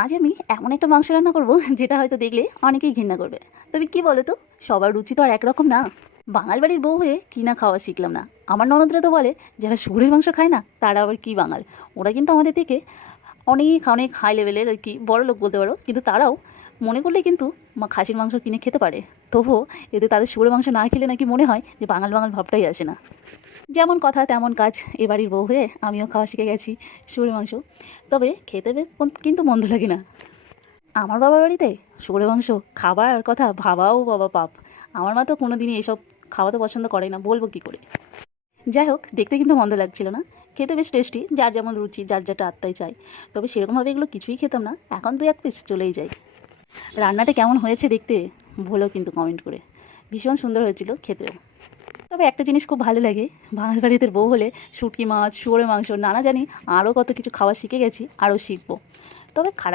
আজ আমি এমন একটা মাংস রান্না করব যেটা হয়তো দেখলে অনেকেই ঘৃণা করবে। তবে কি বলো তো, সবার রুচি তো আর একরকম না। বাঙাল বাড়ির বউ হয়ে কিনা খাওয়া শিখলাম না। আমার ননদরা তো বলে যারা শুয়োরের মাংস খায় না তারা আবার কি বাঙাল। ওরা কিন্তু আমাদের থেকে অনেক অনেক হাই লেভেলের আর কি বড় লোক বলতে পারো, কিন্তু তারাও মনে করলে কিন্তু খাসির মাংস কিনে খেতে পারে। তবুও এতে তাদের শুয়োরের মাংস না খেলে নাকি মনে হয় যে বাঙাল বাঙাল ভাবটাই আসে না। যেমন কথা তেমন কাজ, এ বাড়ির বউ হয়ে আমিও খাওয়া শিখে গেছি শুয়োরের মাংস। তবে খেতে কিন্তু মন্দ লাগে না। আমার বাবার বাড়িতে শুয়োরের মাংস খাবার কথা ভাবাও বাবা পাপ। আমার মা তো কোনো দিনই এসব খাওয়াতে পছন্দ করে না, বলবো কী করে। যাই হোক, দেখতে কিন্তু মন্দ লাগছিল না, খেতে বেশ টেস্টি, যার যেমন রুচি যার যেটা আত্মাই চাই। তবে সেরকমভাবে এগুলো কিছুই খেতাম না, এখন তো এক পিস চলেই যায়। রান্নাটা কেমন হয়েছে দেখতে বলো কিন্তু কমেন্ট করে। ভীষণ সুন্দর হয়েছিল খেতেও। তবে একটা জিনিস খুব ভালো লাগে, বাঙাল বাড়িতে বউ হলে শুটকি মাছ, শুয়োরের মাংস, নানা জানি আরও কত কিছু খাওয়া শিখে গেছি, আরও শিখবো। তবে খারাপ